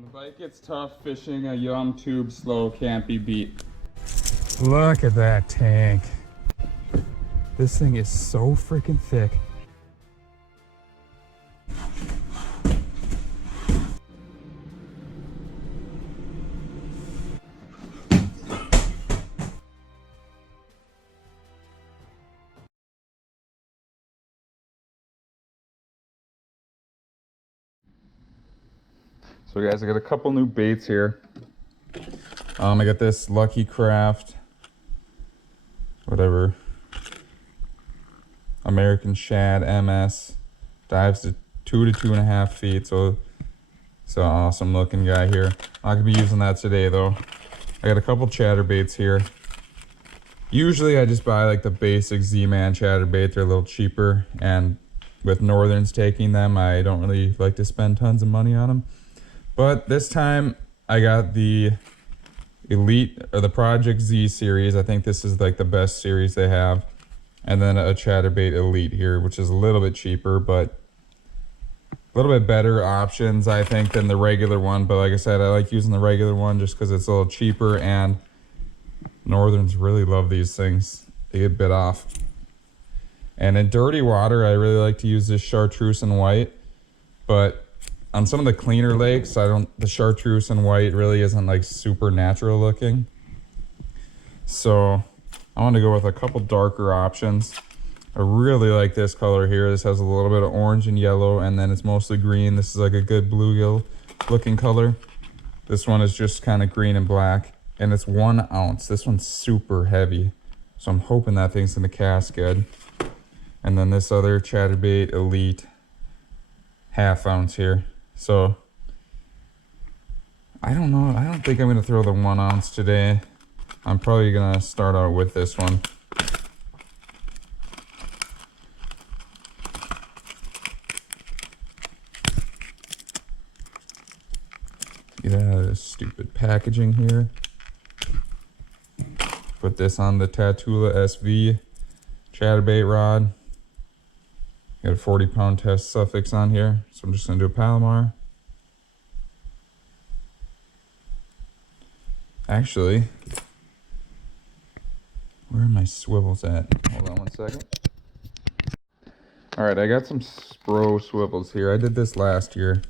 The bite gets tough, fishing a young tube slow can't be beat. Look at that tank. This thing is so freaking thick. So guys, I got a couple new baits here. I got this Lucky Craft, whatever, American Shad MS, dives to 2 to 2.5 feet, so it's an awesome looking guy here. I'm not gonna be using that today though. I got a couple chatterbaits here. Usually I just buy like the basic Z-Man chatterbait, they're a little cheaper, and with Northerns taking them, I don't really like to spend tons of money on them. But this time I got the Elite, or the Project Z series. I think this is like the best series they have. And then a Chatterbait Elite here, which is a little bit cheaper, but a little bit better options, I think, than the regular one. But like I said, I like using the regular one just because it's a little cheaper, and Northerns really love these things. They get bit off. And in dirty water, I really like to use this chartreuse and white, but on some of the cleaner lakes, the chartreuse and white really isn't like super natural looking. So I want to go with a couple darker options. I really like this color here. This has a little bit of orange and yellow, and then it's mostly green. This is like a good bluegill looking color. This one is just kind of green and black, and it's 1 ounce. This one's super heavy, so I'm hoping that thing's gonna cast good. And then this other Chatterbait Elite, 1/2 ounce here. So I don't know, I don't think I'm gonna throw the 1 ounce today. I'm probably gonna start out with this one. Get out of this stupid packaging here. Put this on the Tatula SV chatterbait rod. Got a 40-pound test suffix on here, so I'm just gonna do a Palomar. Actually, where are my swivels at? Hold on 1 second. All right, I got some Spro swivels here. I did this last year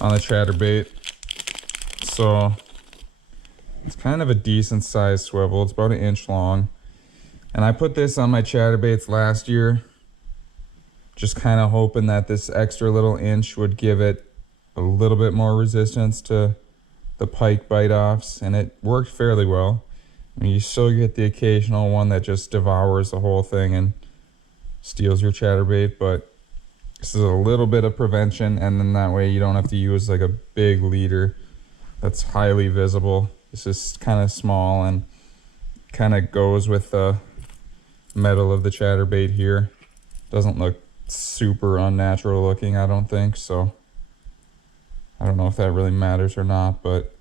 on the chatterbait. So it's kind of a decent sized swivel. It's about 1 inch long. And I put this on my chatterbaits last year, just kind of hoping that this extra little inch would give it a little bit more resistance to the pike bite offs, and it worked fairly well. I mean, you still get the occasional one that just devours the whole thing and steals your chatterbait, but this is a little bit of prevention, and then that way you don't have to use like a big leader that's highly visible. This is kind of small and kind of goes with the metal of the chatterbait here. Doesn't look super unnatural looking, I don't think, so I don't know if that really matters or not, but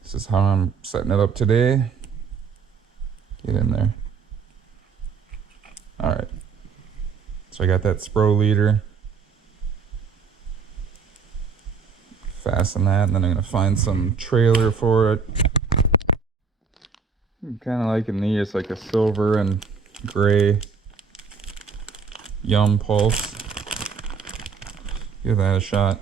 this is how I'm setting it up today. Get in there. All right, so I got that Spro leader. Fasten that, and then I'm gonna find some trailer for it. I'm kind of liking these. It's like a silver and gray Yum Pulse. Give that a shot.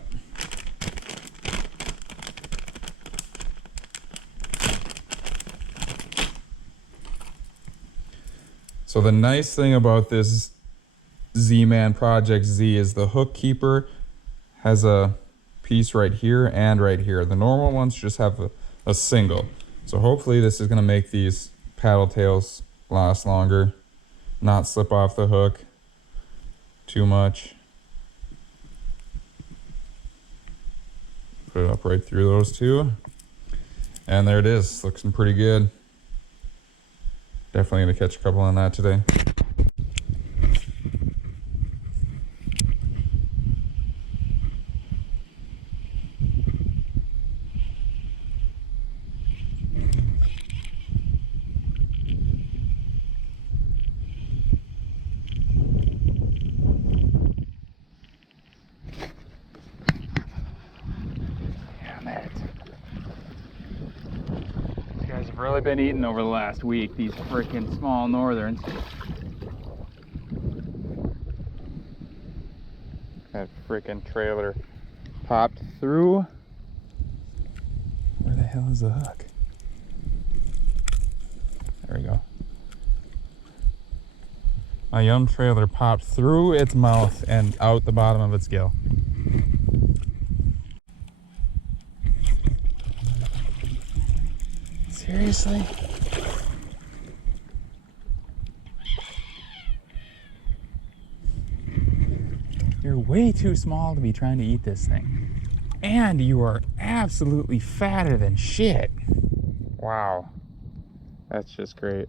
So the nice thing about this Z-Man Project Z is the hook keeper has a piece right here and right here. The normal ones just have a single. So hopefully this is going to make these paddle tails last longer, not slip off the hook too much. Put it up right through those two. And there it is. Looking pretty good. Definitely going to catch a couple on that today. I've really been eating over the last week, these freaking small northerns. That freaking trailer popped through. Where the hell is the hook? There we go. My young trailer popped through its mouth and out the bottom of its gill. Seriously? You're way too small to be trying to eat this thing. And you are absolutely fatter than shit. Wow. That's just great.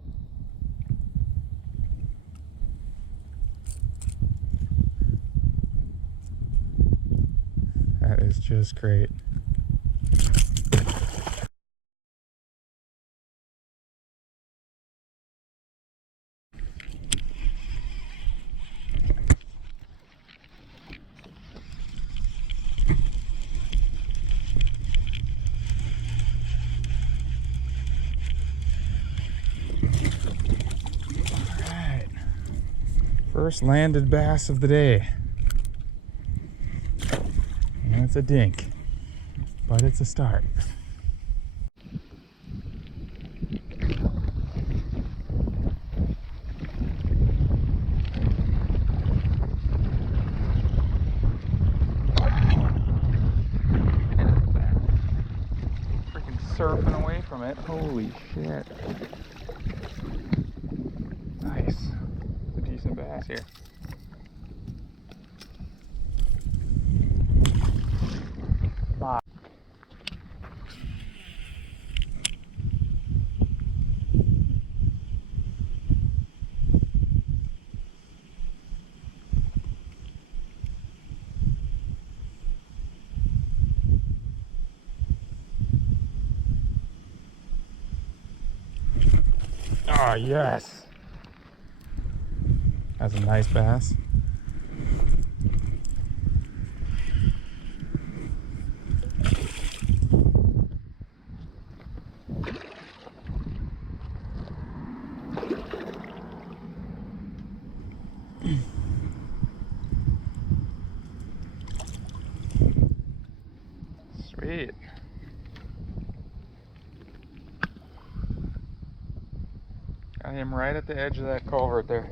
That is just great. First landed bass of the day. And it's a dink, but it's a start. Freaking surfing away from it. Holy shit. Nice. A decent bass here. Ah. Oh, yes. That's a nice bass. Sweet. Got him right at the edge of that culvert there.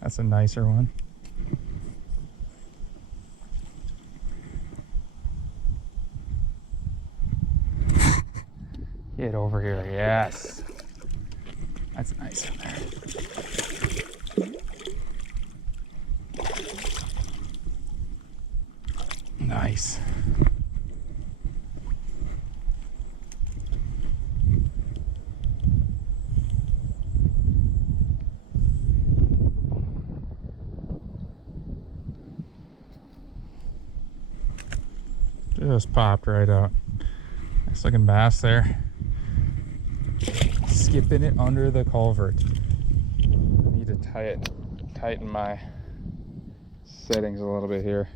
That's a nicer one. Get over here, yes. That's a nice one there. Nice. Just popped right out. Nice looking bass there. Skipping it under the culvert. I need to tighten my settings a little bit here.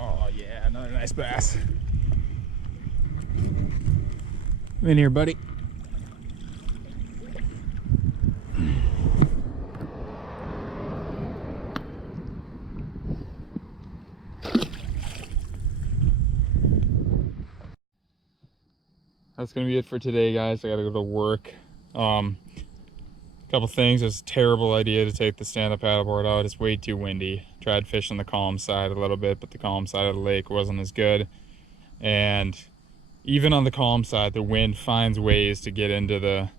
Oh yeah, another nice bass. Come in here, buddy. that's gonna be it for today, guys. I gotta go to work. Couple things. It's a terrible idea to take the stand-up paddleboard out. It's way too windy. Tried fishing the calm side a little bit, but the calm side of the lake wasn't as good. And even on the calm side, the wind finds ways to get into the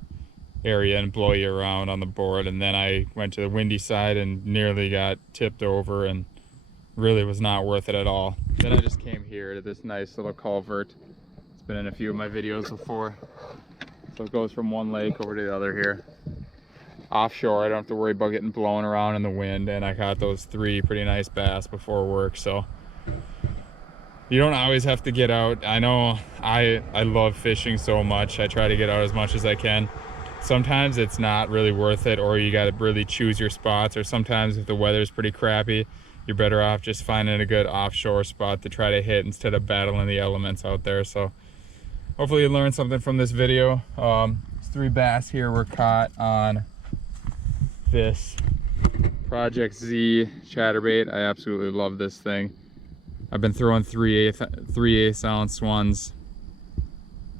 area and blow you around on the board. And then I went to the windy side and nearly got tipped over and really was not worth it at all. Then I just came here to this nice little culvert. It's been in a few of my videos before. So it goes from one lake over to the other here. Offshore, I don't have to worry about getting blown around in the wind, and I caught those 3 pretty nice bass before work. So you don't always have to get out. I know I love fishing so much. I try to get out as much as I can. Sometimes it's not really worth it, or you got to really choose your spots, or sometimes if the weather's pretty crappy, you're better off just finding a good offshore spot to try to hit instead of battling the elements out there. So hopefully you learned something from this video. 3 bass here were caught on this Project Z chatterbait. I absolutely love this thing. I've been throwing 3/8 ounce ones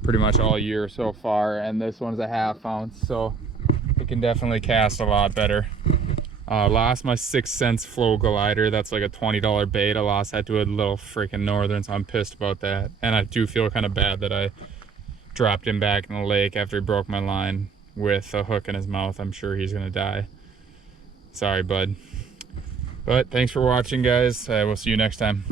pretty much all year so far, and this one's a 1/2 ounce, so it can definitely cast a lot better. Lost my 6 cents flow glider. That's like a $20 bait. I lost that to a little freaking northern, so I'm pissed about that. And I do feel kind of bad that I dropped him back in the lake after he broke my line with a hook in his mouth. I'm sure he's gonna die. Sorry, bud. But thanks for watching, guys. We'll see you next time.